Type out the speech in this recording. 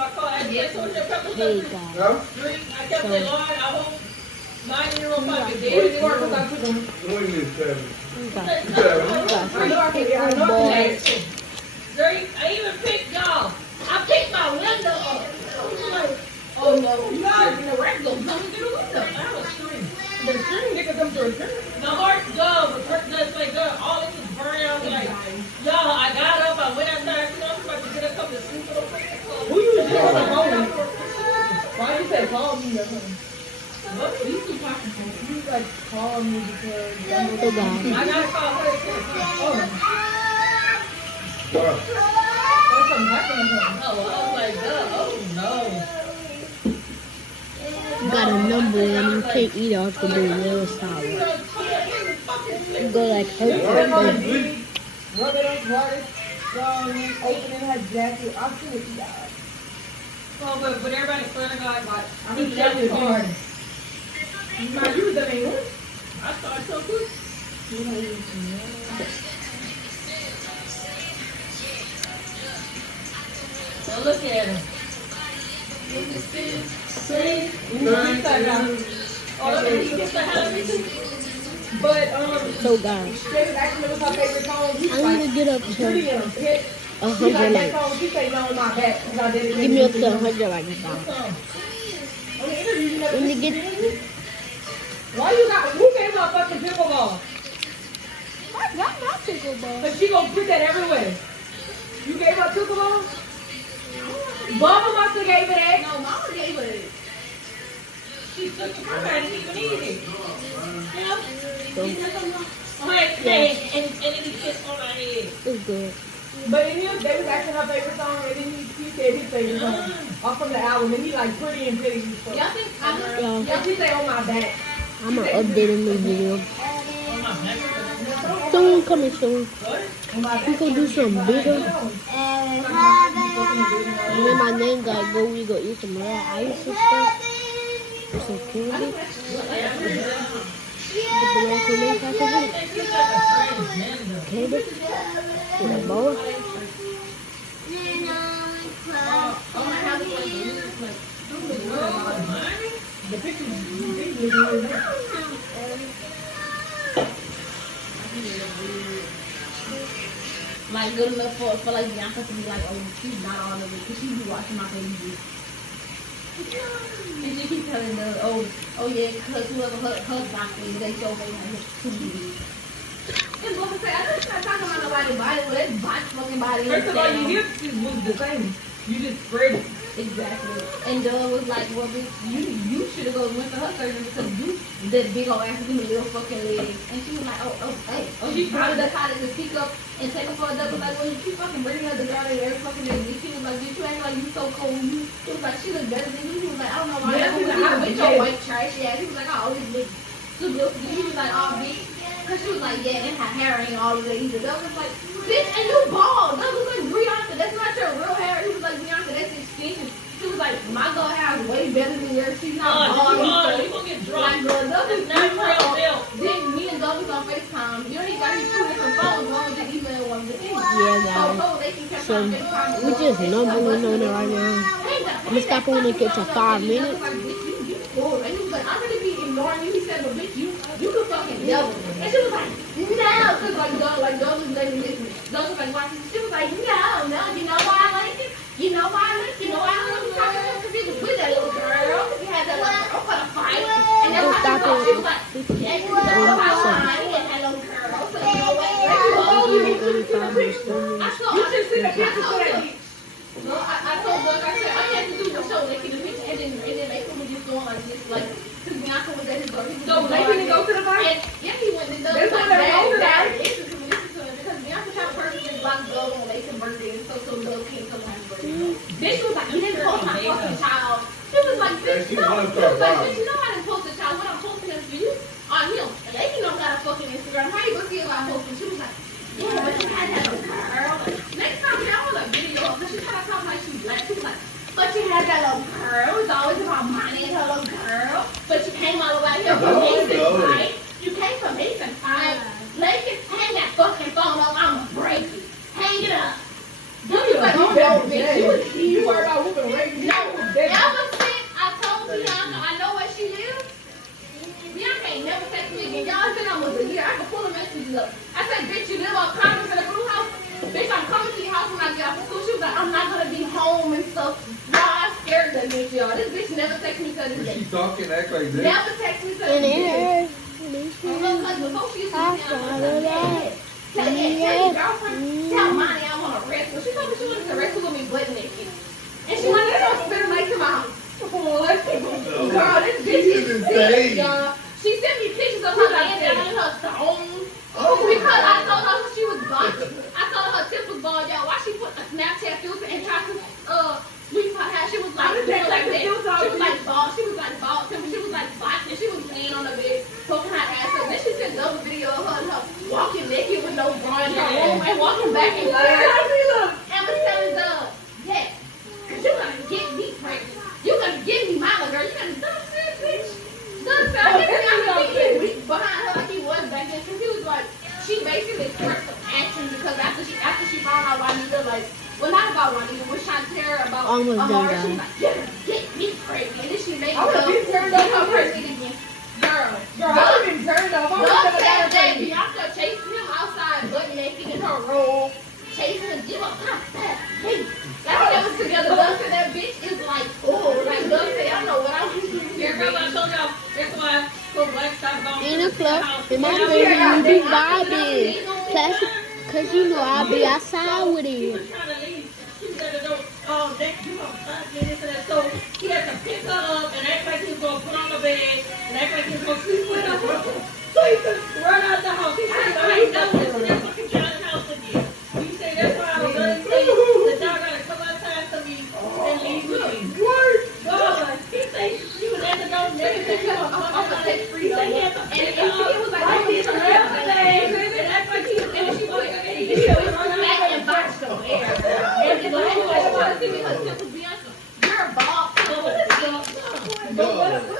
Hey guys, so Drake, I even picked y'all. I picked my window up. Oh no, you are in a regular. Come get a window. I was screaming. The string nigga come to a string. The heart dove, the heart does like that. All this is burning out. Like, y'all, I got up, I went outside, I was about to get a couple of sleep. Who you was just on the phone? Why you say call me or something? What? You keep talking to me. You like call me because so guys, I gotta call her. Oh. What? There's something happening to him. Oh, I was like, oh no. you got a number and you can't eat off the little sour. You go like hurt. Rub it on water, opening her jacket. I'm sure she died. Oh, but everybody swear to God, like, I'm just hard. My you the main one. I thought so too. Well, look at him. See? But So guys, David actually was her favorite song. I need to get up to Pretty and hit. 100 likes. She say no on my back because I did it. Give me up to 100 likes now. When you get, Why you got? Who gave her a fucking pickleball? I got my pickleball. But she gonna put that everywhere. You gave her a pickleball? Mama must have gave her that. No, Mama gave her it. She took it from her and didn't even eat it. And then he kissed on her head. It's good. But in here, they was asking her favorite song, and then he said his favorite song off from the album, and he like pretty and pretty. So. Y'all think y'all she say on my back. I'm gonna update in the video. Soon coming soon. We gonna do some bigger. And then my name gotta go. We gonna eat some raw ice and stuff. With some candy. Put the local name out of it. Candy. With a bowl. Like good enough for like Bianca to be like, oh, she's not all of it because she be watching my baby. And she keep telling her, oh yeah, because whoever her doctor is, they so big like too big. And Bubba say, I'm just not talking about nobody's body, well, that's botch fucking body. First of all, your hips just move the same. You just spread it. Exactly. And Doug was like, well, bitch, you should have went to her surgery because you that big old ass give me little fucking legs. And she was like, hey. She probably decided to speak up and take her for a double. Like, well, you keep fucking bringing her the daughter every fucking day. And she was like, bitch, you act like you so cool. She was like, she look better than you. He was like, I don't know why. Yeah, with your white trashy ass. He was like, I always look too good. He was like, oh, bitch. Because she was like, yeah, and her hair ain't all the way either. Doug was like, bitch, and you bald. Doug was like, Brianna, that's not your real hair. He was like, Brianna, that's extension. She was like, my girl hair is way better than yours. She's not bald. You gonna get drunk. Like, girl, Doug is Not real milk. Then me and Doug was on FaceTime. You know, he got his two different phones. One was the email, one was the thing. Yeah, guys. So we just numbering on it right now. I'm gonna stop when it gets to 5 minutes. And he was like, I'm gonna be ignoring you. He said, but bitch, you could fucking devil. And she was like, no. Because Doug was letting me listen. Doug was like, watching. She was like, no. You know why I like it? You know why I like it? You know why I love you talking to him? Because he was with that little girl. He had that little girl for the fight. And that's why she was like, yeah, you know why I like it? That little girl. So you know what? You should see the picture for that. No, I told Doug, I said, all you have to do is show Lakey the picture, and then they put me just going like this, like, because Bianca was at his door. So Lakey didn't go to the fight? And yeah, he went to Doug. That's Like, why they're older, Dad, right? listen to me, because Bianca tried to purposely block Doug on Lakey's birthday, and so Doug can't come to his birthday. Then she was like, you didn't post my fucking child. She was like, bitch, no. She was like, bitch, you know I didn't post a child. When I'm posting him for you, on him. Lakey don't got a fucking Instagram. How you gonna see if I post him? She was like, yeah, but you had that little girl. Next time, y'all want a video, because she tried to talk like she was black. She was like, but you had that little girl. It was always about money and her little girl. But you came all the way here from Mason, right? You came from Mason, right? Lakey, hang that fucking phone up. I'ma break it. Hang it up. You was like, oh, no, bitch. You worried about whooping Ray bitches up. I said, bitch, you live on condos in a blue house? Bitch, I'm coming to your house when I get off of school. She was like, I'm not gonna be home and stuff. Y'all, I'm scared of that bitch, y'all. This bitch never text me to this day. She talking, act like this. Never text me to And this it day. hurts. Before she used to I be swallow that. Tell your girlfriend, tell Monty I want to wrestle. She told me she wanted to wrestle with me butt naked. And she wanted to spit her legs in my house. Girl, this bitch is sick, y'all. She sent me pictures of her laying down in her thong. Because I told her she was bald. I told her tip was bald, y'all. Why she put a Snapchat filter and tried to sweep her hair? She was like, she was like bald. She was like bald. She was like boxing. She was laying on the bed, poking her ass up. Then she sent another video of her and her walking naked with no bra in her room and walking back and forth. And was telling Doug, yes, cause you gonna get me pregnant. You gonna get me mama, girl. You gonna Doug said, bitch. Doug said, I guess he behind her like he was back then. Cause he was like, she basically took some action because after she found out Juanita, like, well, not about Juanita, was trying to tell her about Almost done, Amara. She was guys. like, get me pregnant. And then she made I would've been turned get up her pregnant again. Girl, Girl, I would've been turned up. I Doug would've said got that her Bianca chasing him outside, butt naked in her room, chasing him, give up that. Hey, that's what was together. Doug said that bitch is like, oh, like Doug said, I don't know what I was doing. Here, girl, I told y'all, that's why for Black Stop going In the to club, house. in my Yeah, room, yeah, you be vibing. Plus, cause you know I'll be outside with He it. was trying to leave. She said, oh, that you gonna touch me, this and that. So he had to pick her up and act like he was gonna put on the bed and act like he was gonna sleep with her. So he could run out the house. He said, I ain't never been to that fucking child's house again. He said, that's why I was gonna say that y'all gotta come outside to me and leave with me. God, he said she was at the door naked and she was fucking on that free. He said he had to pick her up. He was like, Right here, and act like he was gonna put her in the back and box some air. And then like, she wanted to see me her tip was Bianca. You're bald. Dog.